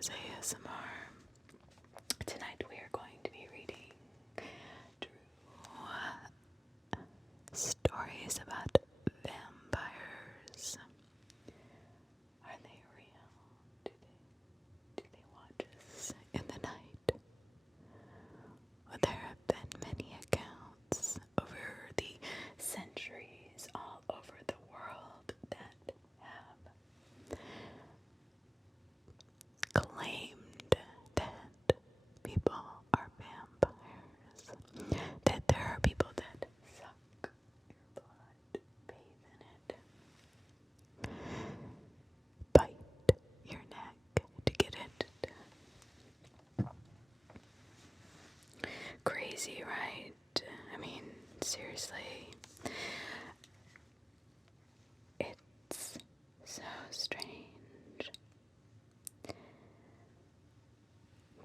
Vampires ASMR. Tonight we are going to be reading true stories about vampires. Are they real? Do they watch us in the night? Well, there have been many accounts over the centuries all over the world that have claimed that people are vampires, that there are people that suck your blood, bathe in it, bite your neck to get it. Crazy, right? I mean, seriously. It's so strange.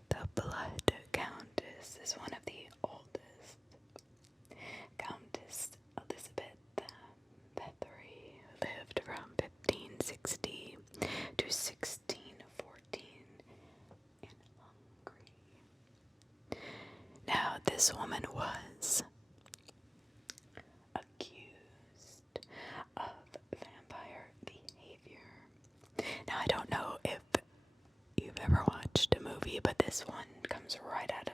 The Blood Countess is one of the oldest. Countess Elizabeth Bathory lived from 1560 to 1614 in Hungary. Now, this woman was accused of vampire behavior. Now, I don't know if you've ever watched a movie, but this one comes right out of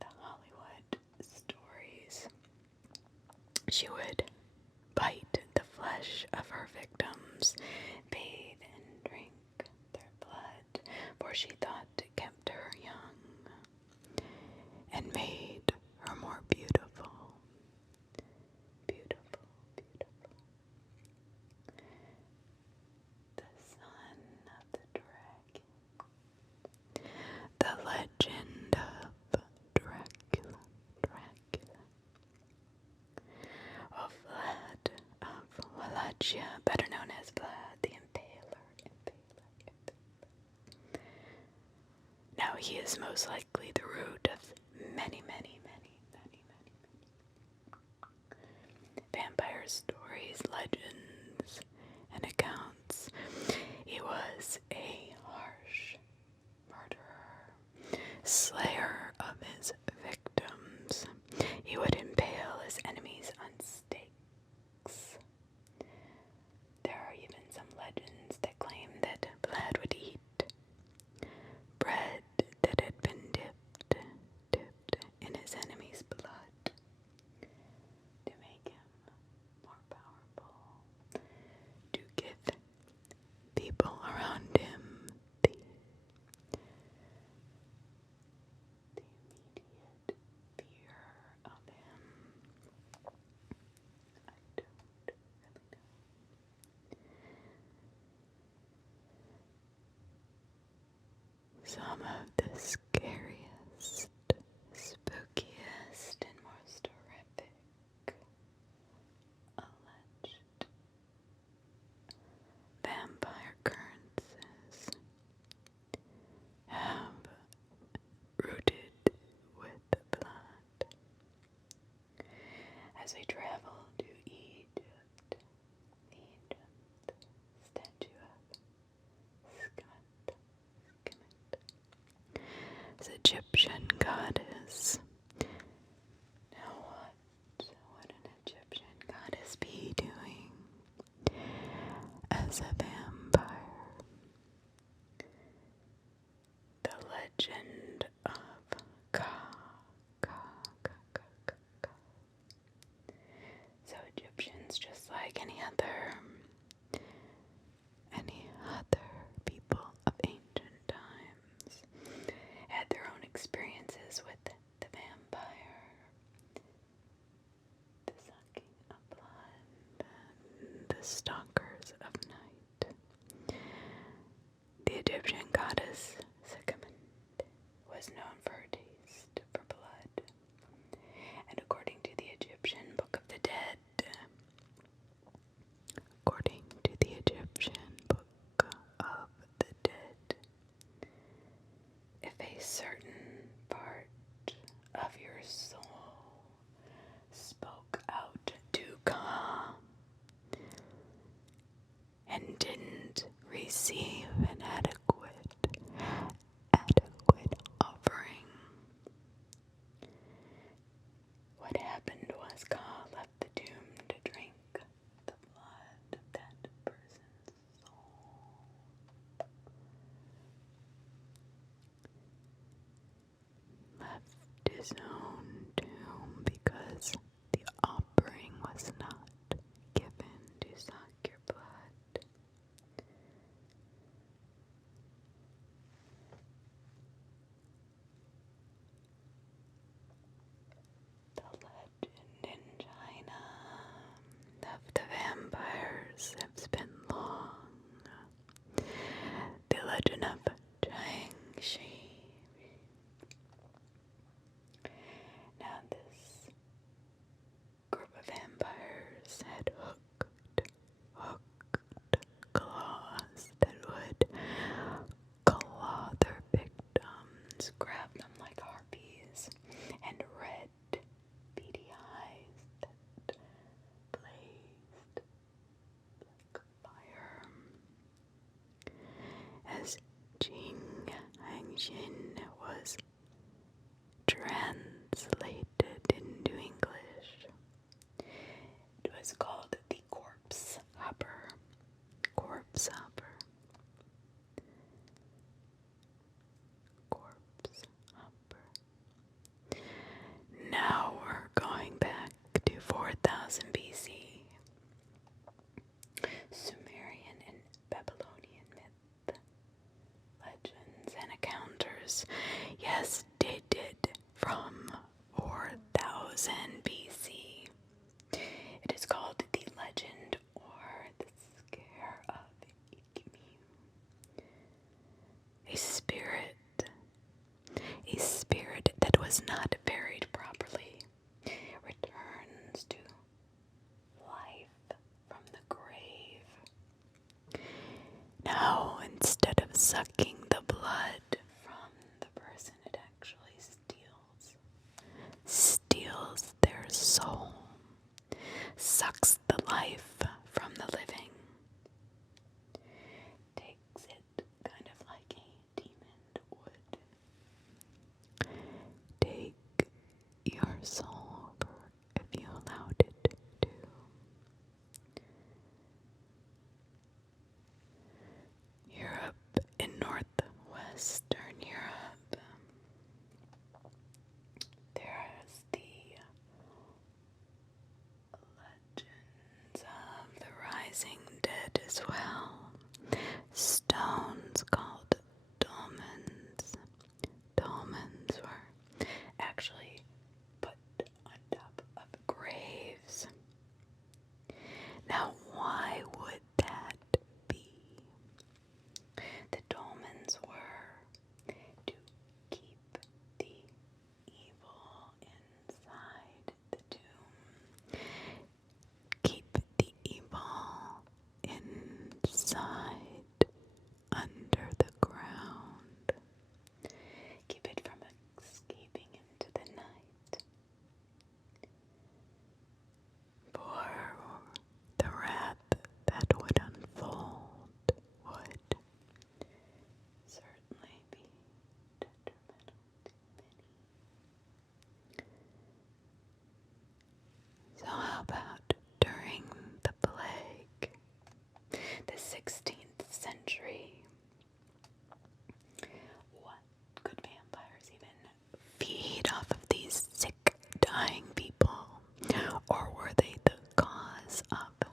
the Hollywood stories. She would bite the flesh of her victims, bathe and drink their blood, for she thought it kept her young and made her more beautiful. Beautiful, beautiful. The son of the dragon. The legend of Dracula. Vlad of Wallachia, better known as Vlad the Impaler. Now he is most likely the root of many vampire stories, legends, and accounts. He was a harsh murderer, slayer of his victims. He would impale his enemies on stakes. There are even some legends that claim that Vlad would eat bread that had been dipped in his enemy's blood to make him more powerful, to give people around him the immediate fear of him. I don't really know. Some of the scariest, spookiest, and most horrific alleged vampire occurrences have rooted with blood. As we travel to Egypt, statue of Skemet, Egyptian goddess. Now what would an Egyptian goddess be doing as a vampire? The legend of Ka. So Egyptians, just like any other people of ancient times, had their own experiences with the vampire, the sucking of blood, and the stalkers of night. The Egyptian goddess Sekhmet was known for her taste for blood, and according to the Egyptian Book of the Dead, if a certain part of your soul spoke out to Ka and didn't receive an adequate translation was translated into English. It was called The Corpse Hopper. Corpse Hopper. Corpse Hopper. Now we're going back to 4000 BC. Sumerian and Babylonian myth, legends, and encounters. Yes, dated from 4000 BC. It is called the legend or the scare of Tingly. A spirit that was not buried properly returns to life from the grave. Now, instead of sucking the blood from the person, it actually steals their soul, sucks the life from the living, takes it kind of like a demon would take your soul if you allowed it to. Europe, in northwestern Europe, there's the legends of the rising dead as well. Stones called dolmens. Dolmens were actually put on top of graves. Now, why would that be? The dolmens were to keep the evil inside the tomb. Keep the evil inside under the ground. Keep it from escaping into the night. For the wrath that would unfold would certainly be detrimental to many. So how about during the plague, the 16th century? What could vampires even feed off of these sick, dying people? Or were they the cause of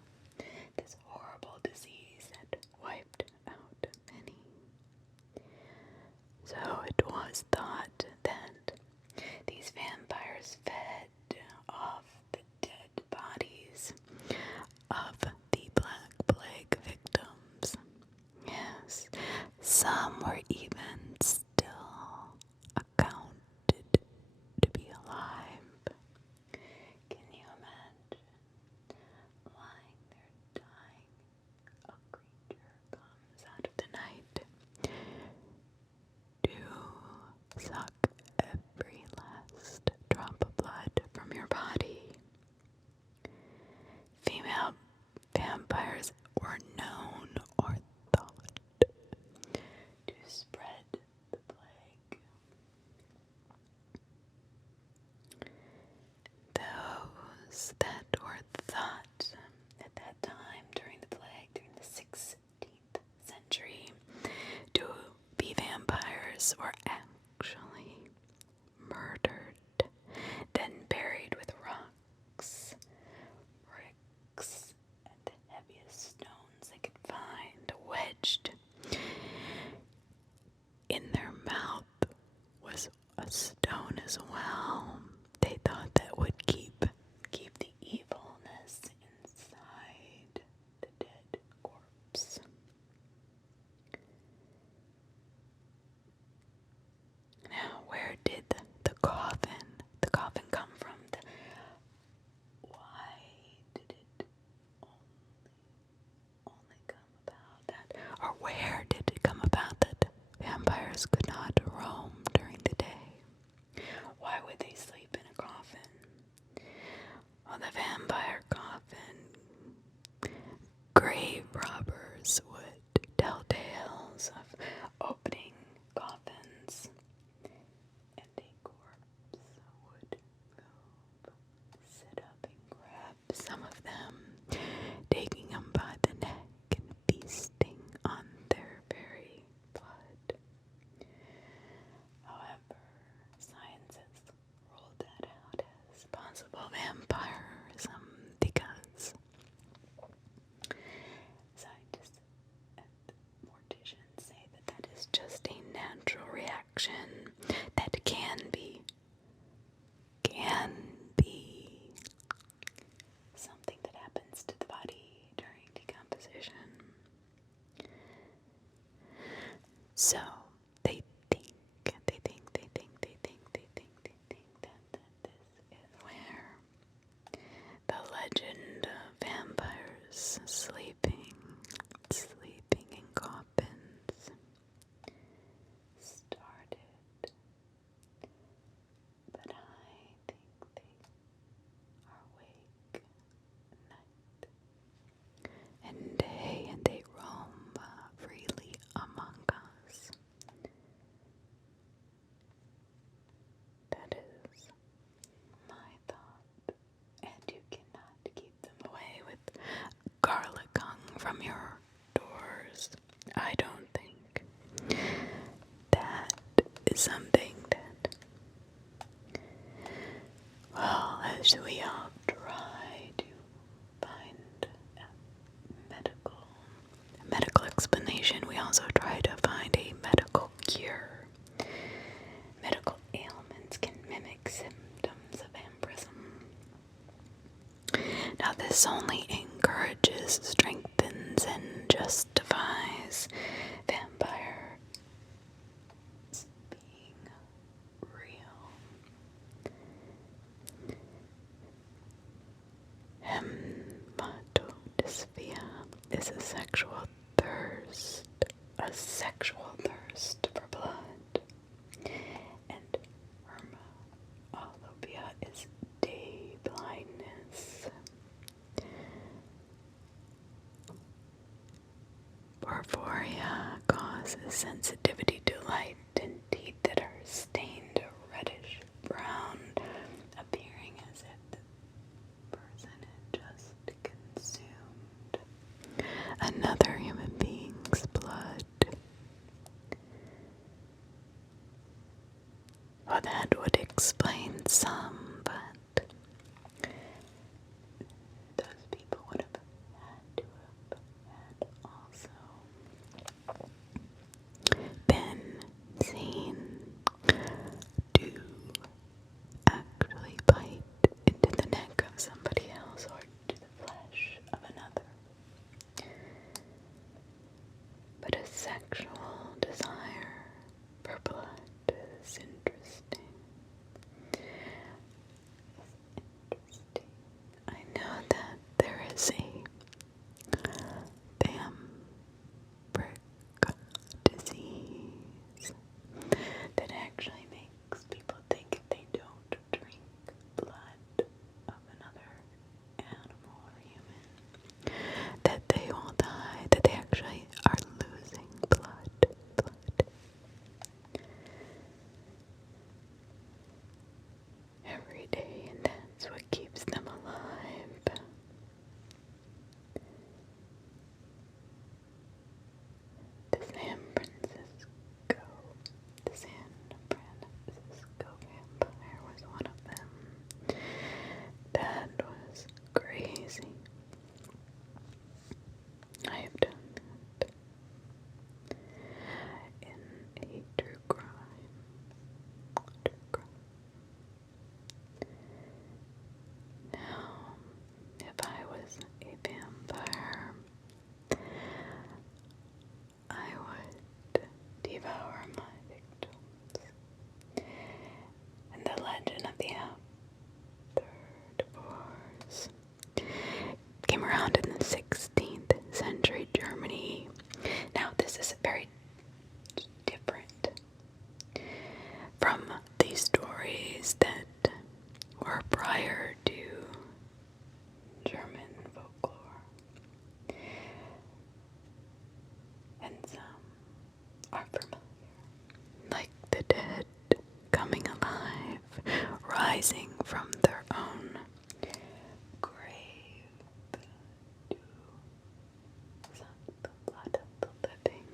this horrible disease that wiped out many? So it was thought that these vampires fed off the dead bodies of the Black Plague victims. Yes, some were even still accounted to be alive. Can you imagine lying there dying? A creature comes out of the night to suck every last drop of blood from your body. Female vampires were known or thought to spread the plague. Those that were thought at that time during the plague, during the 16th century, to be vampires were actually murdered, then buried with rocks, bricks, and the heaviest stones they could find, wedged in their mouth was a stone as well. They thought that would keep the evilness inside the dead corpse. So they think that this is where the legend of vampires sleeping in coffins started. But I think they are awake at night and day, and they roam freely among us. That is my thought, and you cannot keep them away with garlic hung from your doors. I don't think that is something that, well, as we all try to find a medical explanation, we also try to find a medical cure. Medical ailments can mimic symptoms of vampirism. Now, this only encourages, strengthens, and justifies vampires being real. Hematodysphia is a sexual thirst for blood, and hermatolobia is day blindness. Porphyria causes sensitivity to light and teeth that are stained reddish brown, appearing as if the person had just consumed another human being's blood. Well, that would explain some, but those people would have had to have also been seen to actually bite into the neck of somebody else or to the flesh of another. But a sexual desire for blood is interesting. I know that there is a vampiric disease that actually makes people think if they don't drink blood of another animal or human, that they will die, that they actually are losing blood. Every day, and that's what keeps them alive. The San Francisco vampire was one of them. That was crazy. I have done that in a true crime. Now, if I was a vampire, I would devour my victims. And the legend of the after divorce came around in the 16th century Germany. Now, this is very different from the stories that were prior to German folklore. And some are familiar, like the dead coming alive, rising from their own grave to suck the blood of the living.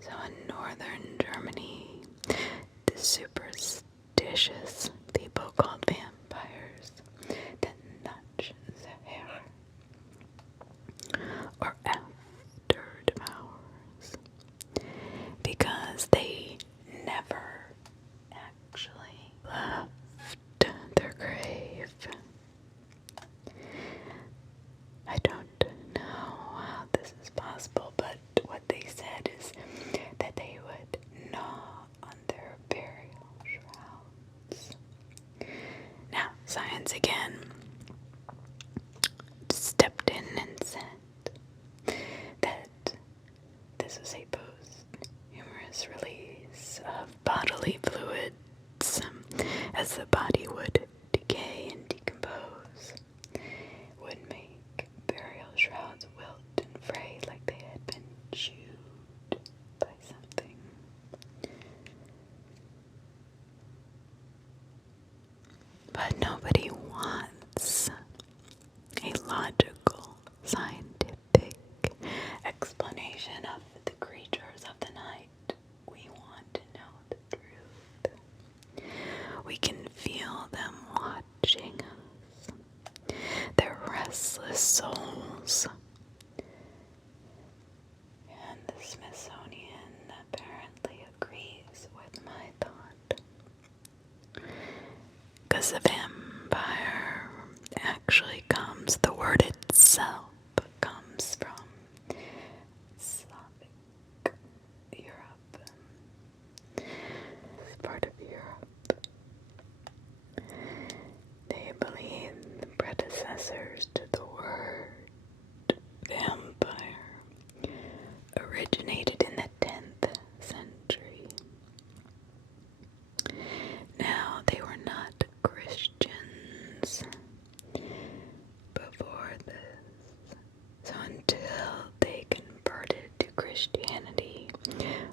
So in northern Germany, the superstitious people called vampires the Nachtseher, or after devourers, because they never actually left their grave. I don't know how this is possible, but what they said because a vampire actually comes, the word itself comes from Slavic Europe. It's part of Europe. They believe the predecessors to the word vampire originated in the 10th century. Now, they were not Christians before this, so until they converted to Christianity,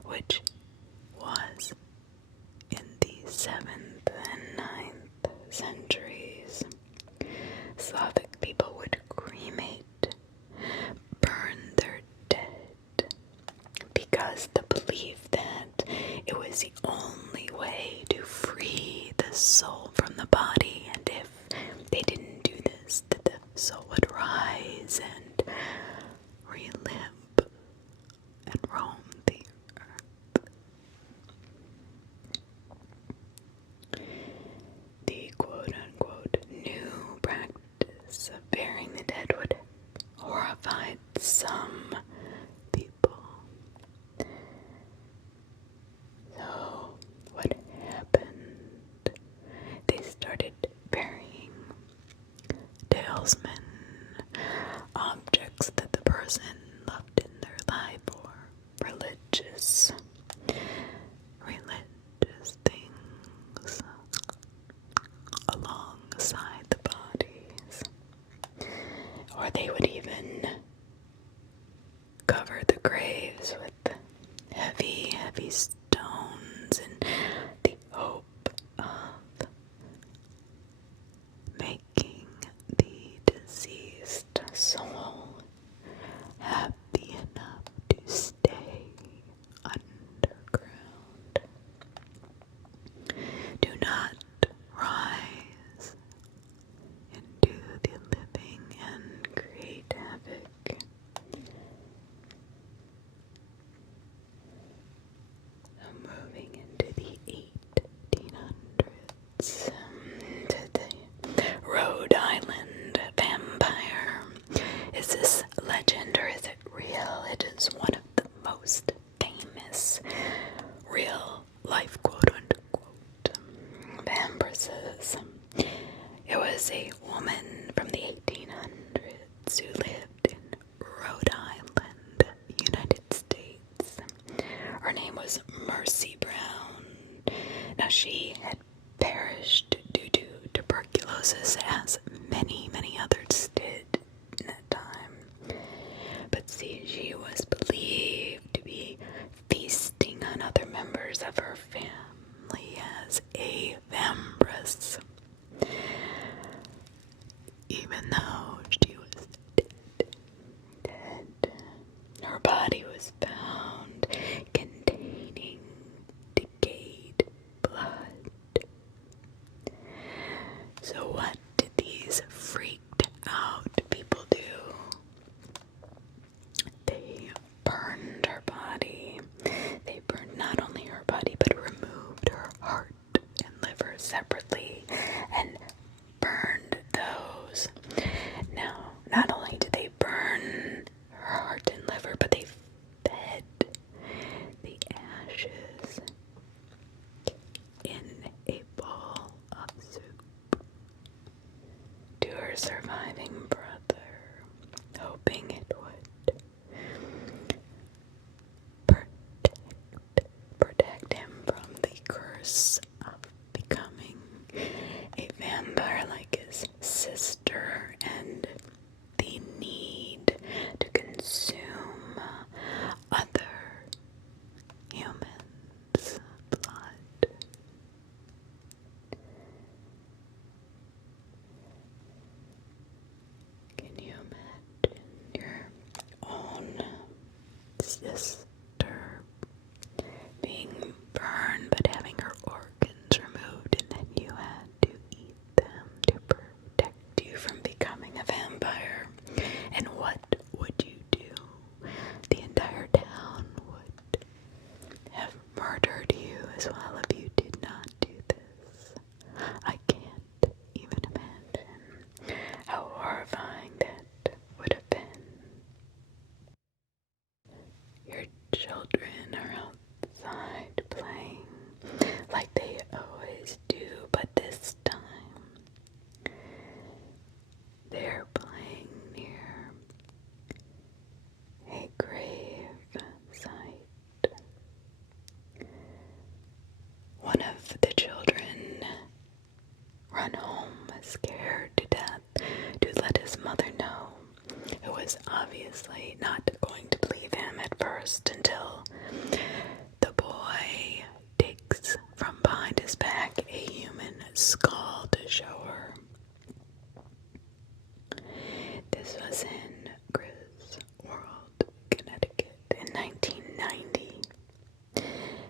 which was in the 7th and 9th centuries, Slavic people would cremate, burn their dead, because the belief that it was the only way to free the soul from the body, and if they didn't do this, that the soul would rise and relive and roam the earth. The quote-unquote new practice of burying the dead would horrify some people. So, what happened? They started burying talisman, objects that the person loved in their life, or religious things alongside the bodies. Or they would even cover the graves with heavy stones in the hope of making the deceased soul happy enough to stay underground. Do not rise into the living and create havoc. Moving into the 1800s, to the Rhode Island vampire. Is this legend or is it real? It is one of the most famous real life quote-unquote vampiresses. It was a woman from the 1800s who lived in Rhode Island, United States. Her name was Mercy Brown. Now, she had perished due to tuberculosis, as many others did in that time. But see, she was believed to be feasting on other members of her family as a vampiress, even though she was dead. Her body was found containing decayed blood. So what did these freaked out people do? They burned her body. They burned not only her body, but removed her heart and liver separately and burned those. Now, not only did they burn her heart and liver, but they fed the ashes in a bowl of soup to her surviving brother, hoping it would protect him from the curse of becoming a vampire like his sister and the need to consume other humans' blood. Can you imagine your own sister being burned but having her organs removed, and then you had to eat them to protect you from becoming a vampire? And what would you do? The entire town would have murdered you as well if you did not do this. I can't obviously not going to believe him at first until the boy takes from behind his back a human skull to show her. This was in Griswold, Connecticut in 1990,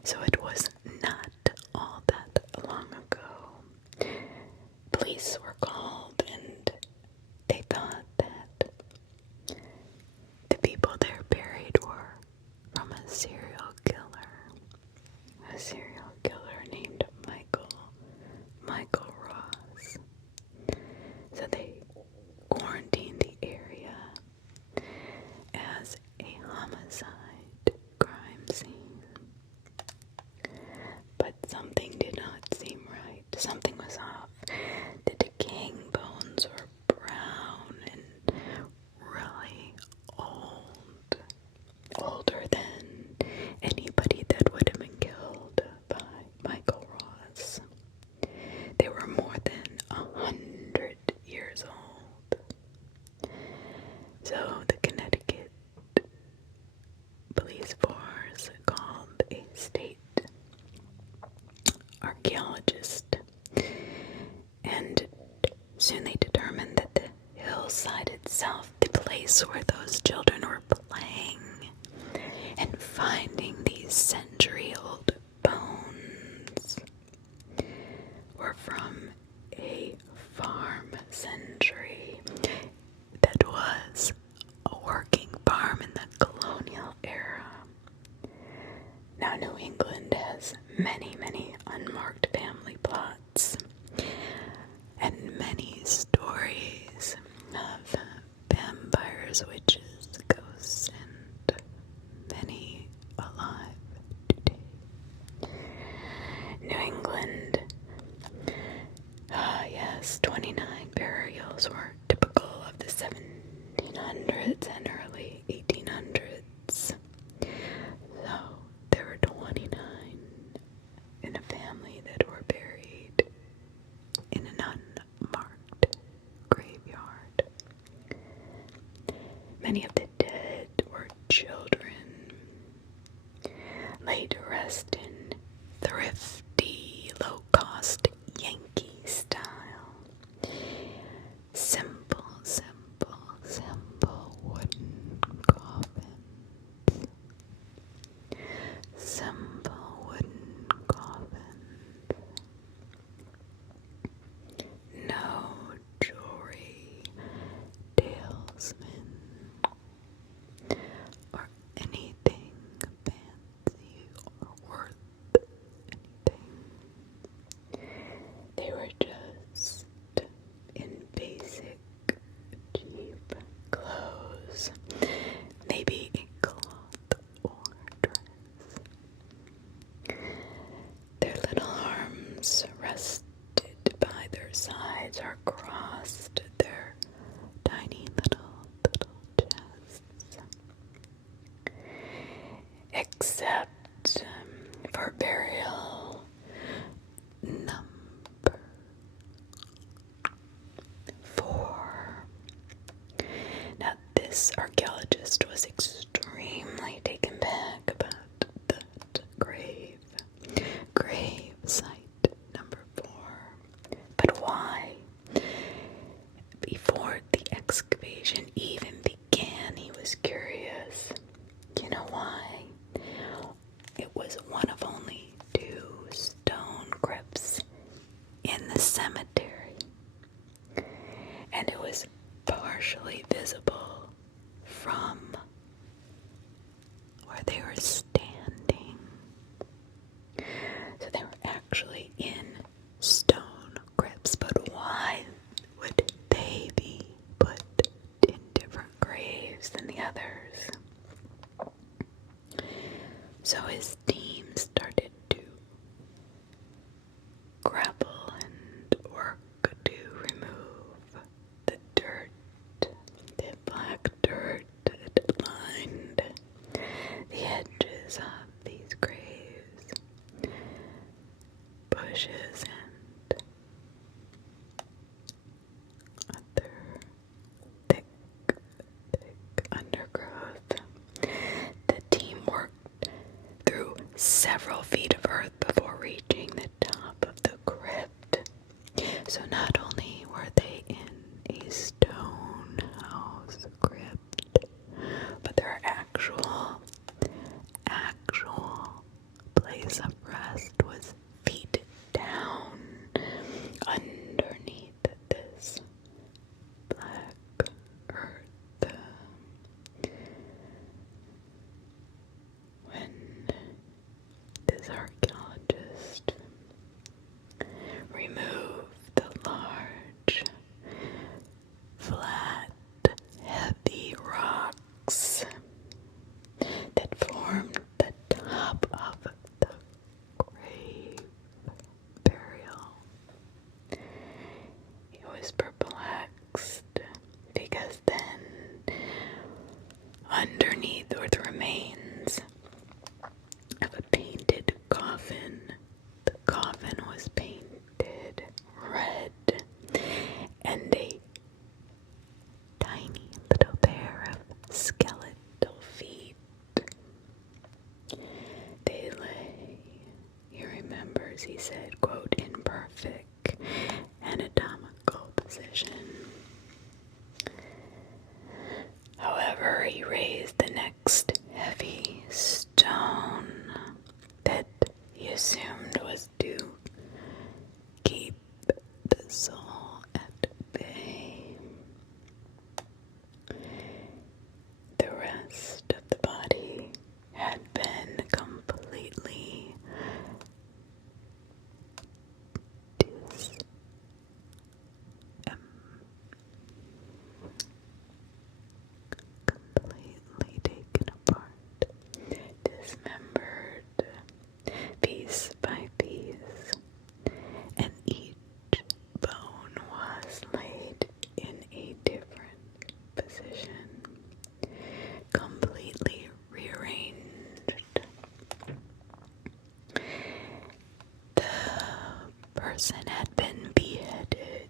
so it was not all that long ago. Police were called and they thought that the people there buried were from a serial killer named Michael Ross. So they quarantined the area as a homicide crime scene. But something did not seem right. Something was off. The decaying bones were brown and really old. Older than anybody that would have been killed by Michael Ross. They were more than 100 years old. So the Connecticut police force called a state archaeologist, and soon they determined that the hillside itself, the place where those children were playing and finding these century-old bones, were from a farm century that was a working farm in the colonial era. Now, New England has many, many unmarked family plots and many stories of vampires, witches, ghosts, and many alive today. New England, yes, 29 burials were typical of the 1700s and early 1800s. So there were 29 in a family that were buried in an unmarked graveyard. Many of the dead were children, laid to rest in thrifty, low-cost Yankee style. Simple wooden coffins. Simple wooden coffins. No jewelry, talesmen, or anything fancy or worth anything. They were just in basic, cheap clothes, maybe a cloth or dress. Their little arms rested by their sides or crossed their tiny little chests. Except for burial number 4. Now, this archaeologist was extremely taken back about that grave site number 4. But why? Before the excavation even began, he was curious. You know why? It was one of only 2 stone crypts in the cemetery, and it was partially visible from where they were standing. So they were actually in stone crypts, but why would they be put in different graves than the others? So his team started to grapple and work to remove the dirt, the black dirt that lined the edges of these graves, bushes, and other thick undergrowth. several feet of earth before reaching the top of the crypt. So not only were they in a stone house crypt, but their actual place of rest was feet down underneath this black earth. When this archaeologist removed the large, flat, heavy rocks that formed the top of the grave burial, he was perplexed, because then underneath were the remains of a painted coffin. The coffin was painted red, and a tiny little pair of skeletal feet. They lay, he remembers, he said, quote, in perfect anatomical position. However, he raised the next heavy stone that he assumed was to keep the soul at bay. The rest of the body had been completely taken apart, dismembered, piece by piece, and each bone was laid in a different position, completely rearranged. The person had been beheaded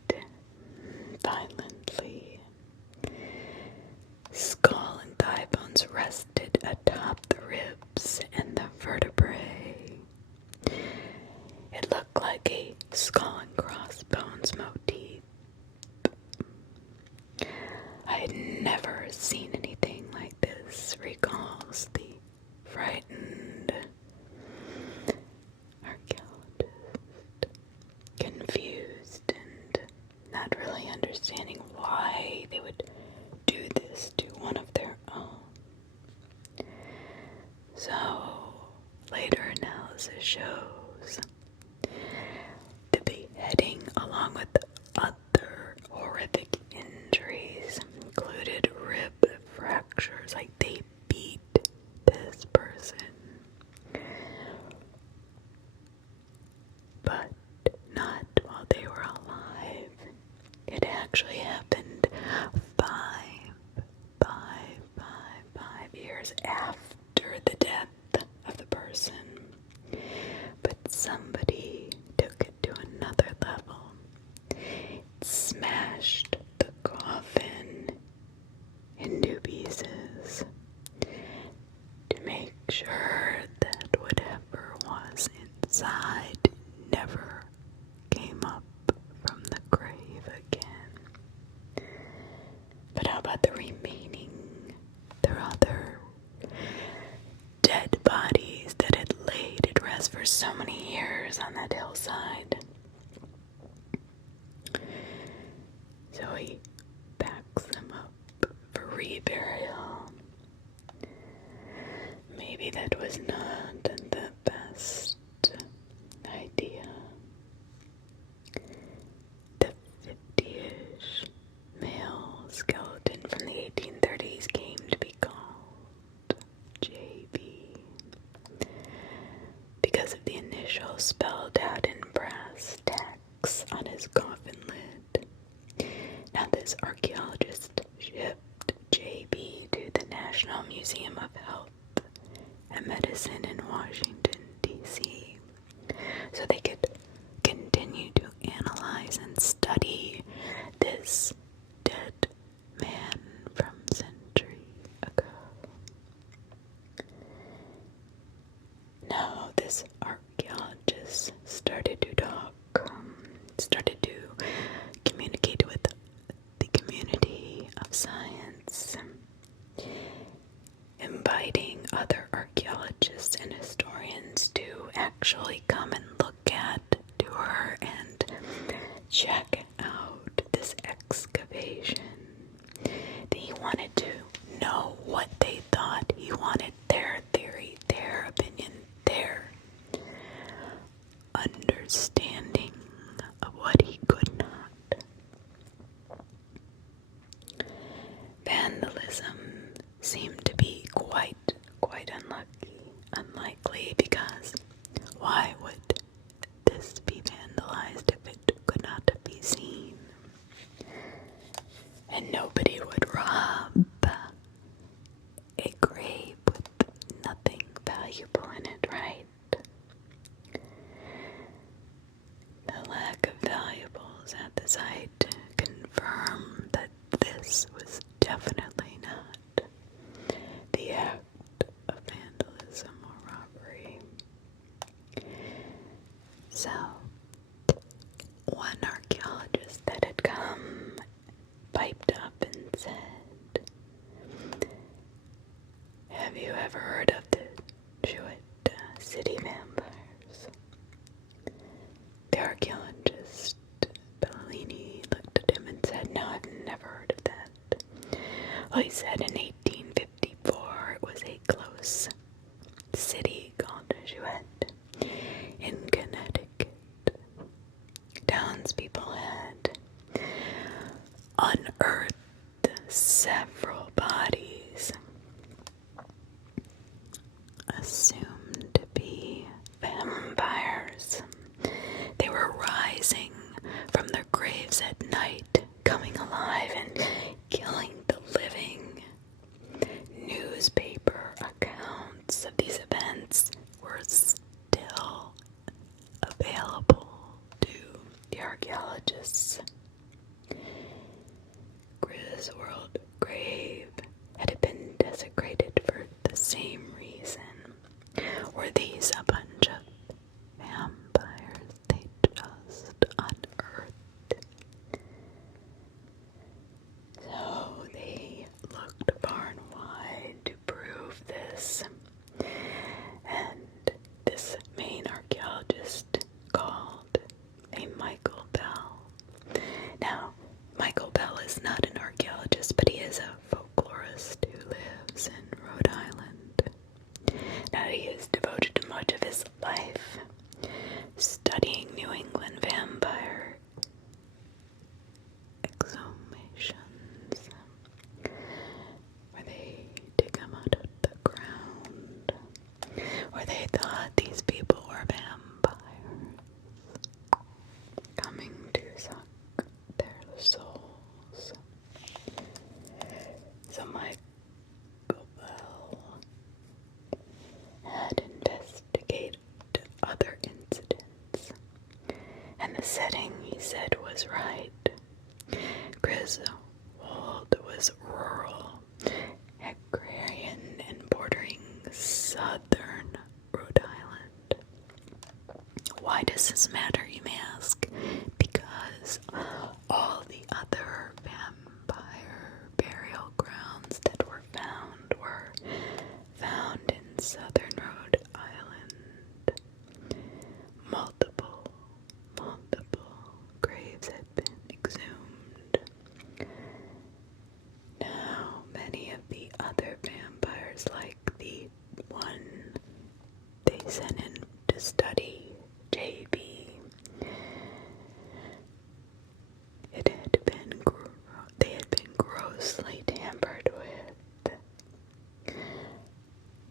violently. Skull and thigh bones rested atop the ribs and the vertebrae. It looked like a skull and crossbones motif. I had never seen anything like this, recalls the frightened archaeologist, confused and not really understanding why they would do this to one of their own. So, later analysis shows the beheading, along with other horrific injuries, included rib fractures, like they beat this person. But not while they were alive. It actually happened 5 years after the death of the person. But somebody took it to another level. It smashed the coffin into pieces to make sure that whatever was inside never came up from the grave again. But how about the remaining, their other dead bodies that had laid at rest for so many years on that hillside? So he backs them up for reburial. Maybe that was not the best idea. The 50-ish male skeleton from the 1830s came to be called JB because of the initials spelled out in brass tacks on his coffin lid. Now this archaeologist shipped JB to the National Museum of Health and Medicine in Washington, D.C., so they could continue to analyze and study this dead man from centuries ago. Now, this archaeologist started to talk, started to communicate with the community of science, inviting other archaeologists and historians to actually come and look at, tour, and check out this excavation. He wanted to know what they thought. He wanted their theory, their opinion, their understanding of what he could not. Vandalism seemed to be quite unlikely, because why would this be vandalized if it could not be seen? And nobody would rob a grave with nothing valuable in it, right? The lack of valuables at the site confirmed that this was definitely not the act of vandalism or robbery. So, one archaeologist that had come piped up and said, "Have you ever heard of the Jewett city vampires?" The archaeologist, Bellini, looked at him and said, "No, I've never heard of that." Well, he said in 1854 it was a close city called Jewett in Connecticut. Townspeople had unearthed several bodies assumed to be vampires. They were rising from their graves at night, coming alive and killing the living. Newspaper accounts of these events were still available to the archaeologists. Griswold grave had been desecrated for the same reason. Were these a bunch of vampires they just unearthed? So they looked far and wide to prove this. And this main archaeologist called a Michael Bell. Now, Michael Bell is not an archaeologist, but he is a folklorist who lives in Rhode Island. Now, he has devoted much of his life studying New England vampire exhumations, where they dig them out of the ground, where they thought these people were vampires coming to suck their souls. So Michael Bell had investigated other incidents, and the setting, he said, was right. Griswold was rural, agrarian, and bordering southern Rhode Island. Why does this matter, you may ask? Because all the other vampire burial grounds that were found in southern Rhode Island. Multiple graves had been exhumed. Now, many of the other vampires, like the one they sent in to study, JB, they had been grossly tampered with,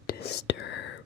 disturbed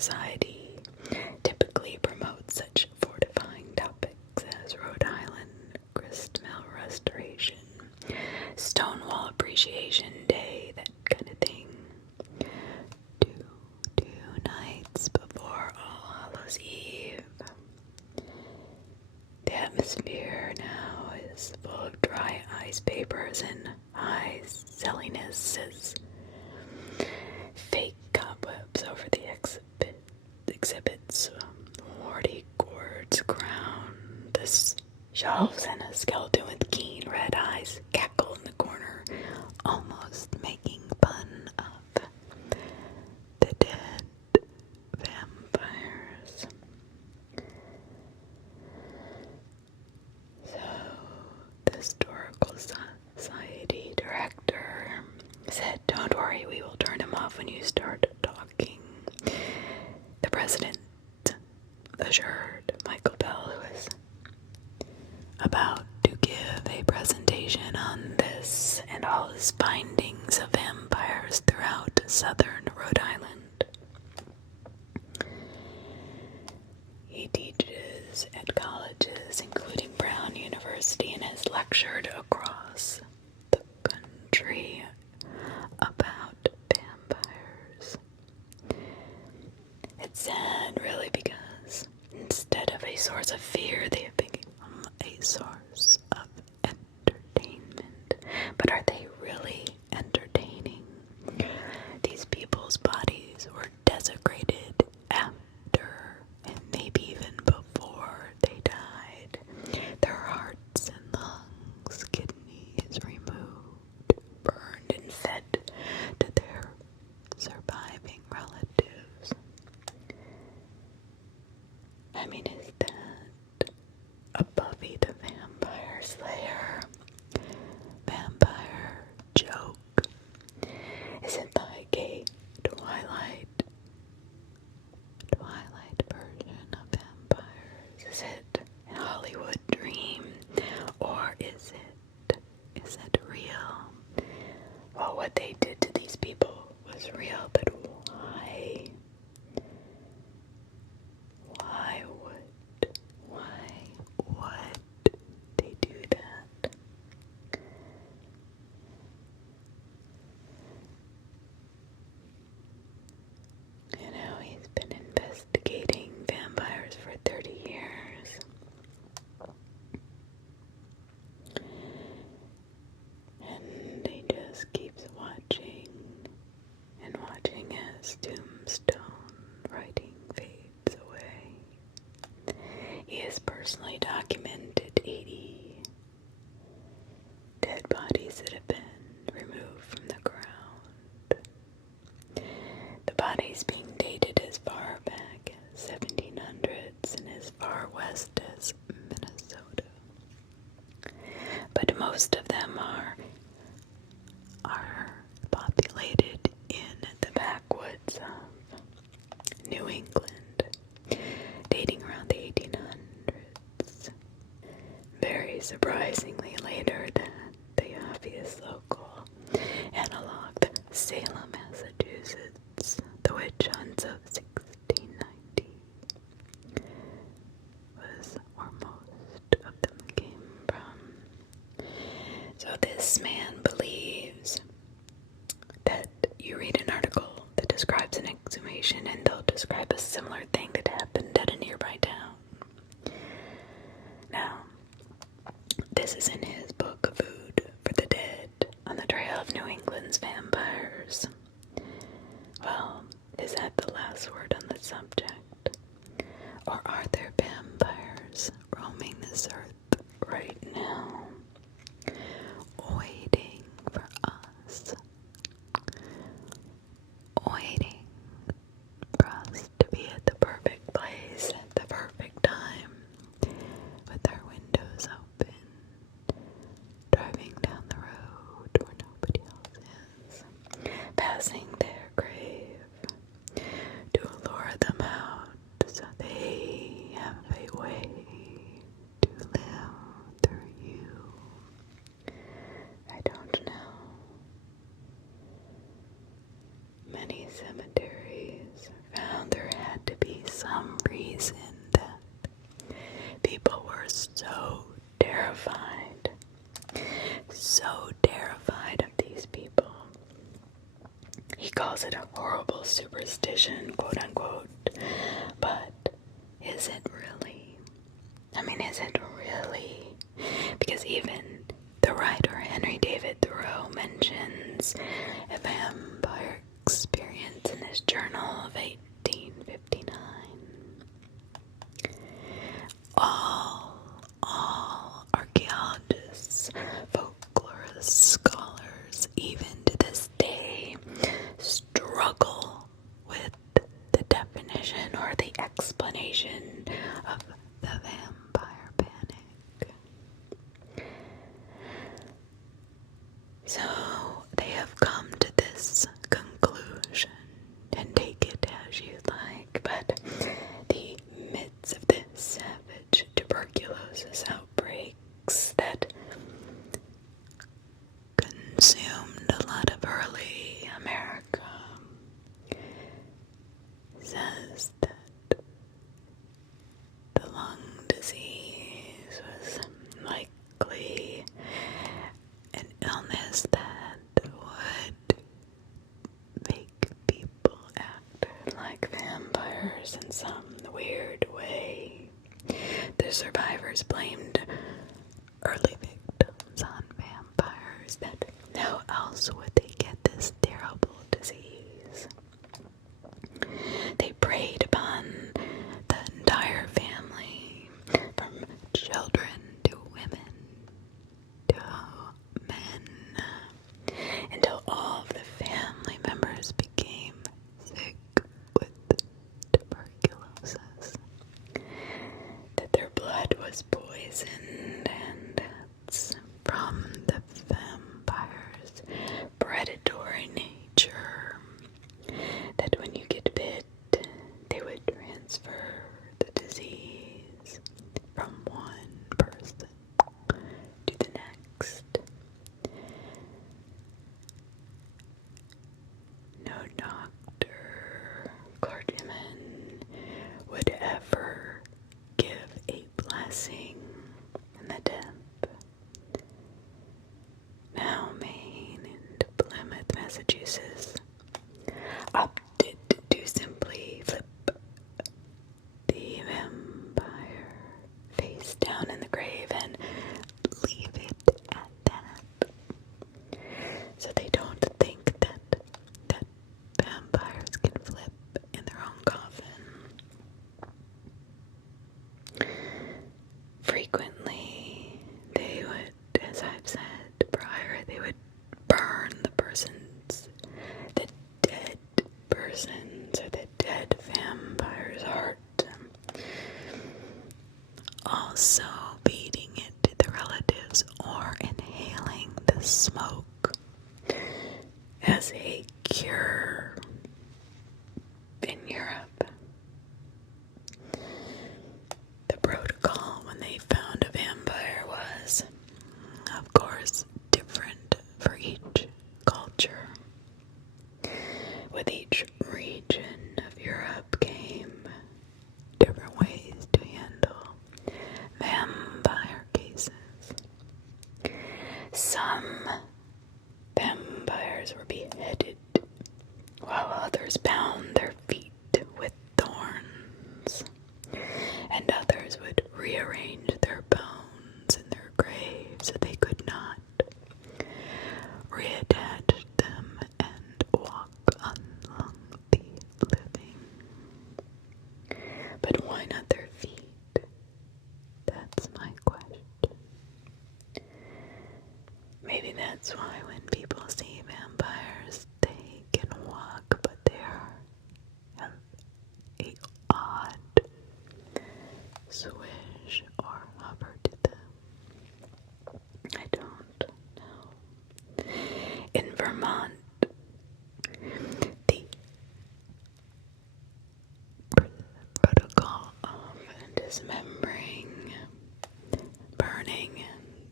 society typically promotes such fortifying topics as Rhode Island gristmill restoration, Stonewall Appreciation Day, that kind of thing. Two nights before All Hallows Eve. The atmosphere now is full of dry ice papers and high silliness as fake cobwebs over the exhibits. Warty gourds crown the shelves, and a skeleton with keen red eyes cackle in the corner, almost making fun of the dead vampires. So, the Historical Society director said, "Don't worry, we will turn him off when you start talking." The president assured Michael Bell, who was about to give a presentation on this and all his findings of vampires throughout southern Rhode Island. He teaches at colleges, including Brown University, and has lectured across the country about vampires. It's sad, really, because instead of a source of fear, they have become a source of entertainment. But are they really entertaining? These people's bodies were desecrated after and maybe even before they died. Their hearts and lungs, kidneys removed, burned and fed to their surviving relatives. I mean, is that a Buffy the Vampire Slayer vampire joke? Is it like a Twilight version of vampires? Is it a Hollywood dream, or is it real? Well, what they did to these people was real, but why? Why would they do that? You know, he's been investigating vampires for 30 years. And he just keeps watching and watching as Tombstone writing fades away. He has personally documented 80 dead bodies that have been removed from the ground. The bodies being dated as far back as 1700s and as far west as Minnesota. But most of them are populated in the backwoods of New England, dating around the 1800s. Very surprisingly later than the obvious local analog, the Salem, Massachusetts, the witch hunts of 1690 was where most of them came from. So this man believes that you read an article that describes an exhumation and they'll describe a similar thing that happened at a nearby town. Now, this is in his book, Food for the Dead, on the Trail of New England's Vampires. Well, is that the last word on the subject? Or are there vampires roaming this earth right now, waiting for us? Waiting for us to be at the perfect place at the perfect time, with our windows open, driving down the road where nobody else is, passing their grave to lure them out so they have a way to live. calls it a horrible superstition, quote unquote. But is it really? I mean, is it really? Because even the writer Henry David Thoreau mentions a vampire experience in his journal of 1859. All archaeologists, folklorists, scholars, even to this day, struggle with the definition or the explanation of the vampire panic. So they have come to this conclusion, and take it as you like, but the midst of this savage tuberculosis outbreaks that consumed a lot of early America, says that the lung disease was likely an illness that would make people act like vampires in some weird way. The survivors blamed early victims on vampires, that how else would they get this terrible disease? They preyed upon the entire family, from children to women to men, until all of the family members became sick with tuberculosis, that their blood was poisoned, and that's from the vampires' predatory nature, that when you get bit, they would transfer the disease from one person to the next. No doctor, clergyman would ever give a blessing in the death. Now Maine and Plymouth, Massachusetts opted to simply flip the vampire face down in the grave and leave it at that. So they don't think that vampires can flip in their own coffin. Frequently, they would, as I've said prior, they would burn the dead person's or the dead vampire's heart. Also feeding it to the relatives or inhaling the smoke as a cure in Europe. The protocol when they found a vampire was, of course, different for each culture. With each region of Europe came different ways to handle vampire cases. Some vampires were beheaded, while others bound their feet with thorns, and others would rearrange their bones in their graves so they could not reattach them and walk among the living. But why not their feet? That's my question. Maybe that's why when people see vampires, they can walk, but they have a odd swish or hover to them. I don't know. In Vermont, the protocol of dismembering, burning,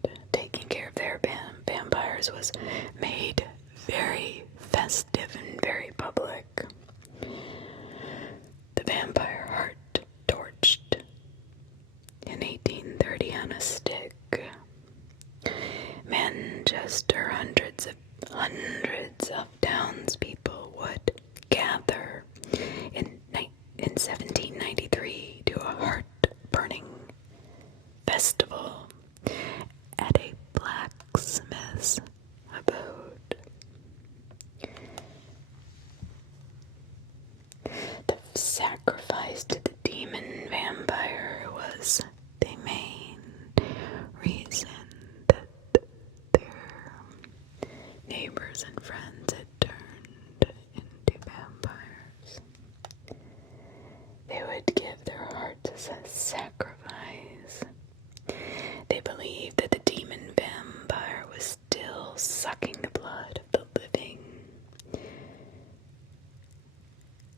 and taking care of their vampires was made very festive and very public. The vampire heart torched in 1830 on a stick. Manchester, hundreds of townspeople would was a sacrifice. They believed that the demon vampire was still sucking the blood of the living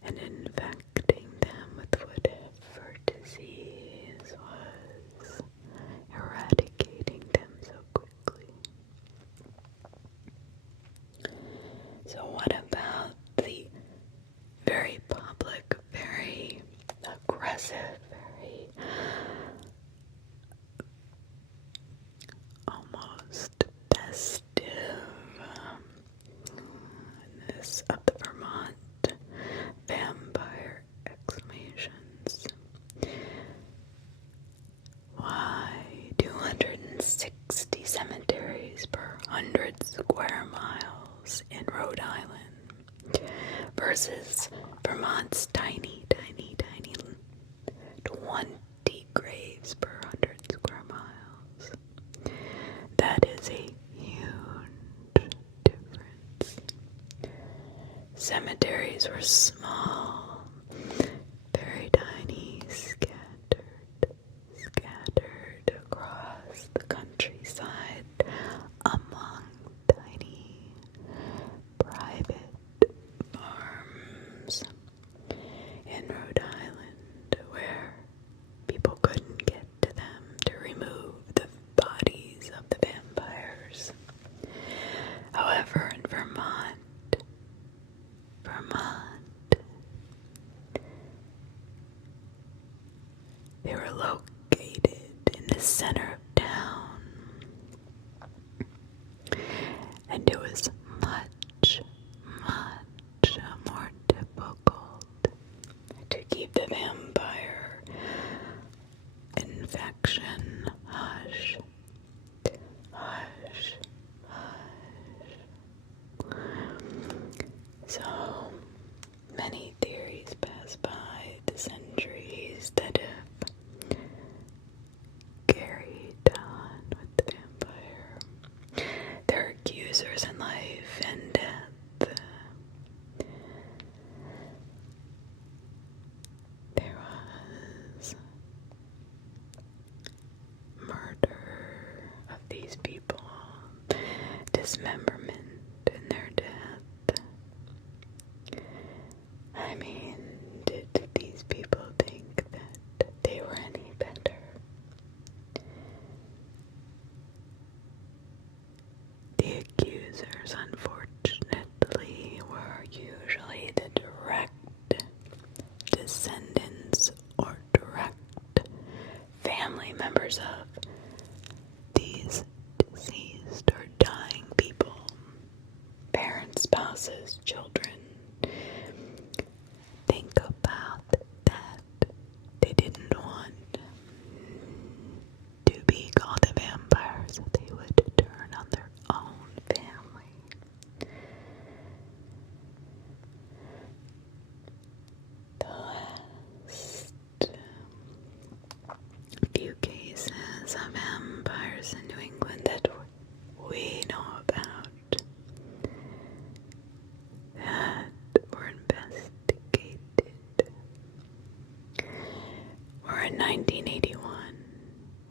and infecting them with whatever disease was eradicating them so quickly. So what about the very public, very aggressive, very almost festive of the Vermont vampire exclamations? Why 260 cemeteries per 100 square miles in Rhode Island versus Vermont's tiny 20 graves per 100 square miles? That is a huge difference. Cemeteries were small, very tiny, scattered across the countryside among tiny private farms in Rhode Island where people couldn't get to them to remove the bodies of the vampires. However, in Vermont, they were located in the center of town, and it was much more difficult to keep the vampire infection hush. So many theories pass by the centuries that have carried on with the vampire. Their accusers in life and death. There was murder of these people, dismemberment in their death. I mean, did these people think that they were any better? The accusers, unfortunately, were usually the direct descendants or direct family members of these deceased or dying people. Parents, spouses, children. Think about that. They didn't want to be called a vampire, so they would turn on their own family. The last few cases of vampires in New England that we know about that were investigated were in 1981.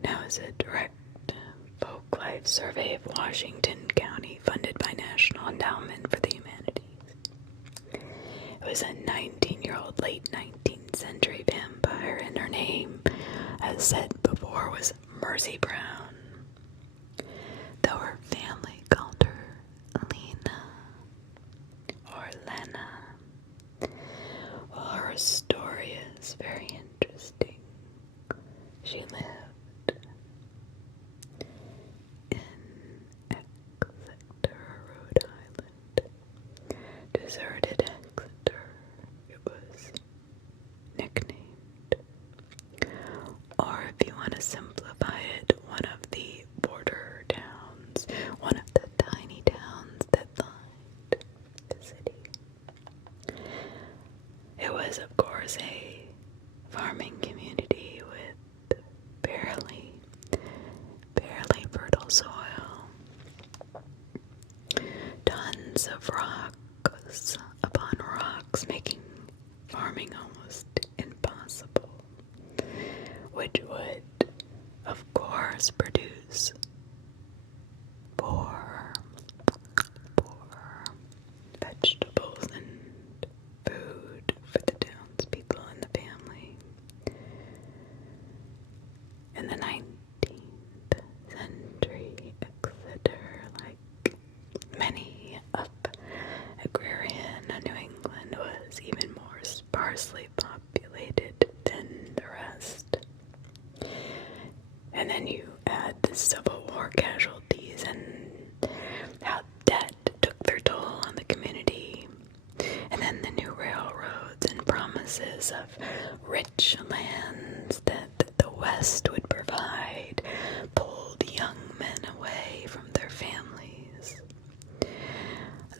Now is a direct folk life survey of Washington County funded by National Endowment for the Humanities. It was a 19-year-old late 19th century vampire, and her name, as said before, was Mercy Brown. Though her family called her Lena or Lena. Well, her story is very interesting. She lived in Exeter, Rhode Island. Deserted Exeter, it was nicknamed. Or if you want to simplify it, one of the border towns, one of the tiny towns that lined the city. It was, of course, a farming community with barely fertile soil. Tons of rocks upon rocks, making farming almost impossible. which would, of course, produce poor vegetables and food for the townspeople and the family. In the 19th century, Exeter, like many of agrarian New England, was even more sparsely populated than the rest. And then you add the Civil War casualties and how debt took their toll on the community, and then the new railroads and promises of rich lands that the West would provide pulled young men away from their families,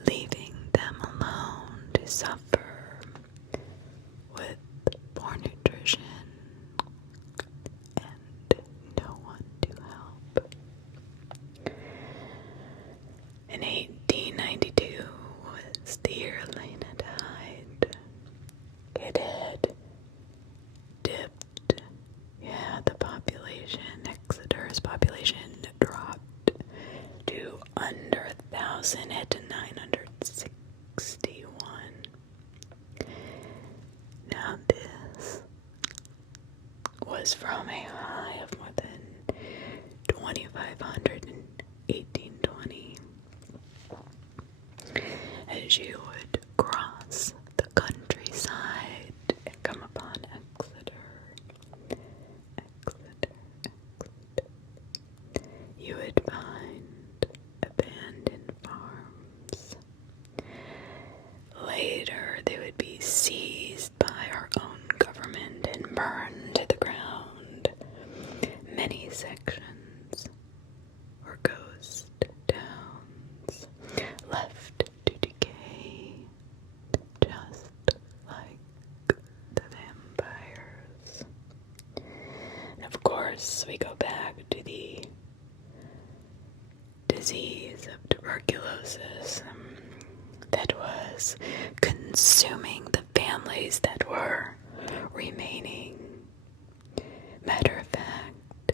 leaving them alone to suffer with poor nutrition and no one to help. In 1892 was the year Lena died. It had dipped. Yeah, the population, Exeter's population, dropped to under 1,000 at 961. Now this was from a high of more than 2,500 in 1820. As you would cross the countryside and come upon Exeter, you would find abandoned farms. Later, they would be seized by our own government and burned to the ground. Many sections were ghost towns, left to decay, just like the vampires. And of course, we go back to the disease of tuberculosis that was consuming the families that were remaining. Matter of fact,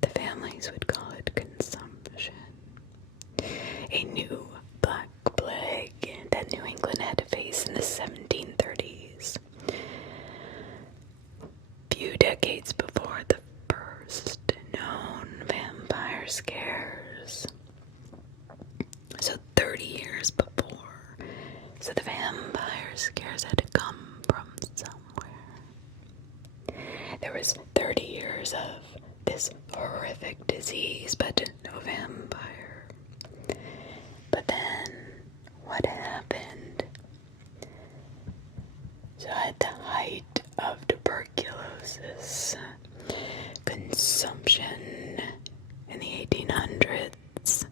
the families would call it consumption. A new black plague that New England had to face in the 1730s. Few decades before the first known vampire scares. So 30 years before. So the vampire scares had to come from somewhere. There was 30 years of this horrific disease, but no vampire. But then, what happened? So at the height of tuberculosis, consumption in the 1800s,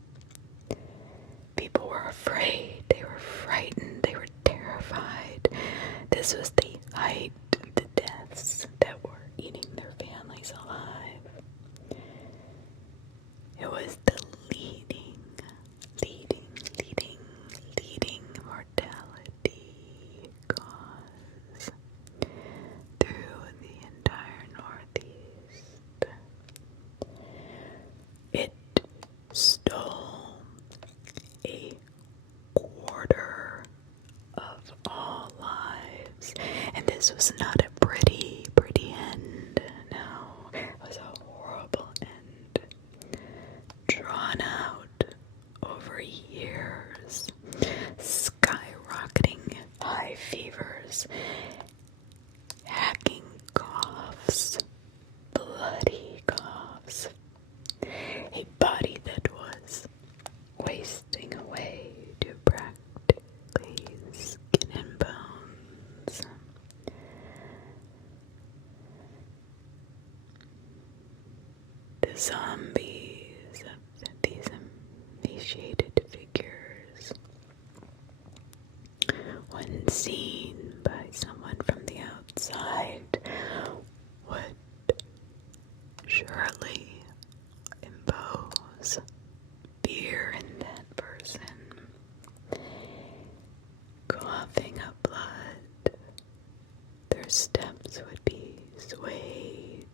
people were afraid, they were frightened, they were terrified. This was the height of the deaths that were eating their families alive. It was the leading mortality cause through the entire Northeast. It stole a quarter of all lives, and this was not a pretty end. No, it was a horrible end, drawn out over years, skyrocketing high fevers, hacking coughs, bloody coughs, a body that was wasting away to practically skin and bones. The zombies of these emaciated figures, when seen by someone from the outside, would surely impose fear in that person. Coughing up blood, their steps would be swayed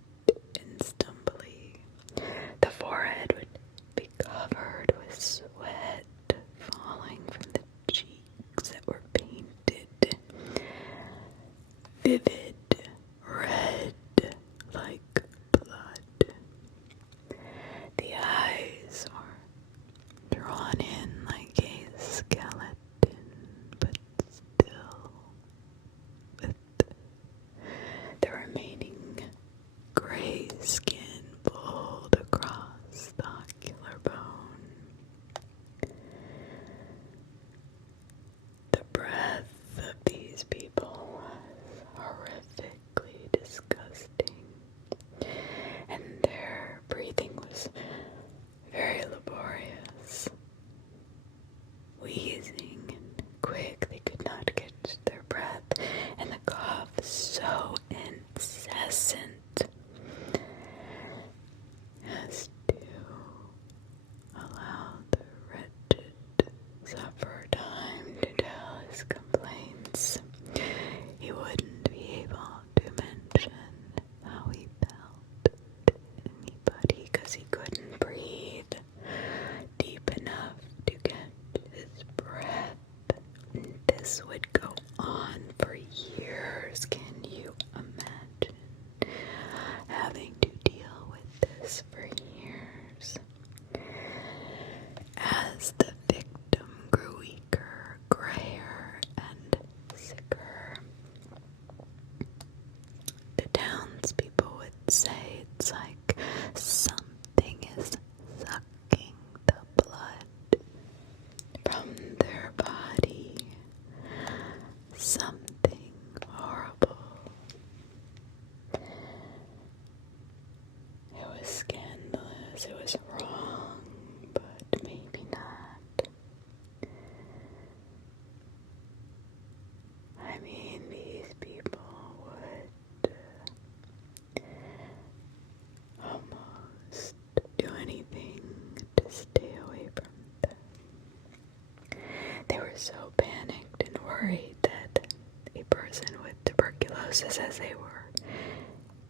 houses as they were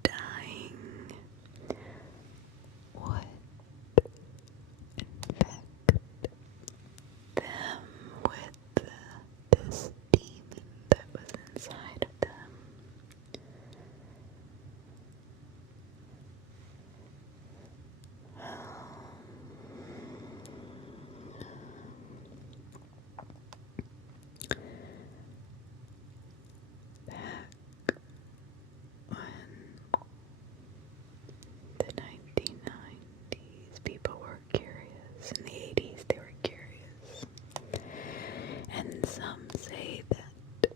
dying would infect them with this demon that was inside of them. The 1990s, people were curious. In the 80s, they were curious. And some say that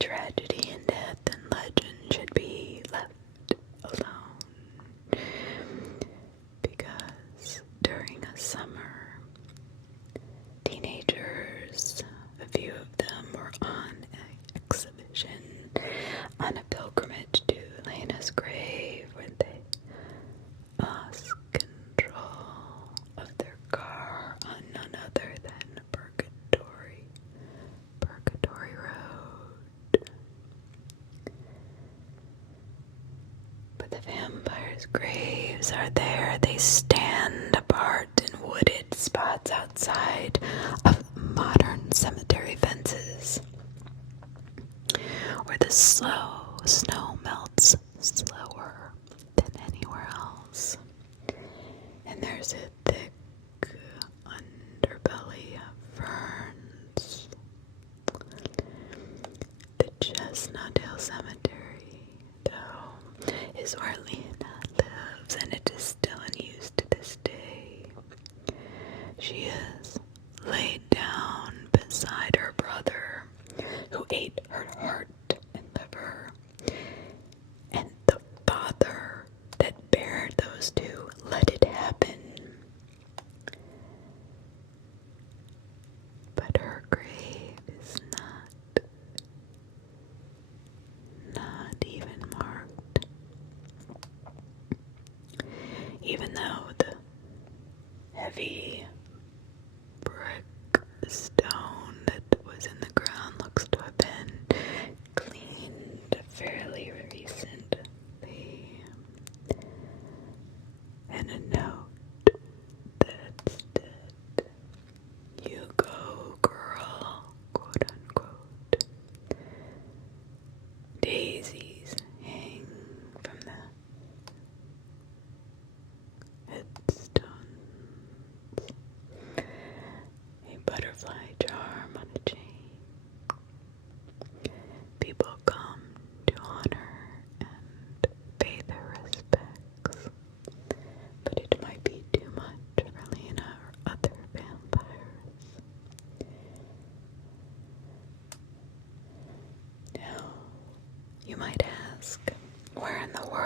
tragedy and death and legend should be left alone. Because during a summer, teenagers, a few of them were on an exhibition, on a pilgrimage to Lena's grave, where they lost control of their car on none other than Purgatory Road. But the vampires' graves are there. They stand apart in wooded spots outside of modern cemetery fences, where the snow melts slower than anywhere else. And there's a thick underbelly of ferns. The Chestnut Hill Cemetery, though, is where Lena lives, and it is still in use to this day. She is laid down beside her brother, who ate her heart and liver, and the father that bared those two let it happen. But her grave is not even marked. Even though the heavy brick stone that was in the ground looks to have been cleaned fairly recently. And a note that said, "You go, girl," quote unquote. Daisies hang from the headstones. A butterfly charm on a chain. People come to honor and pay their respects, but it might be too much for Lena or other vampires. Now, you might ask, where in the world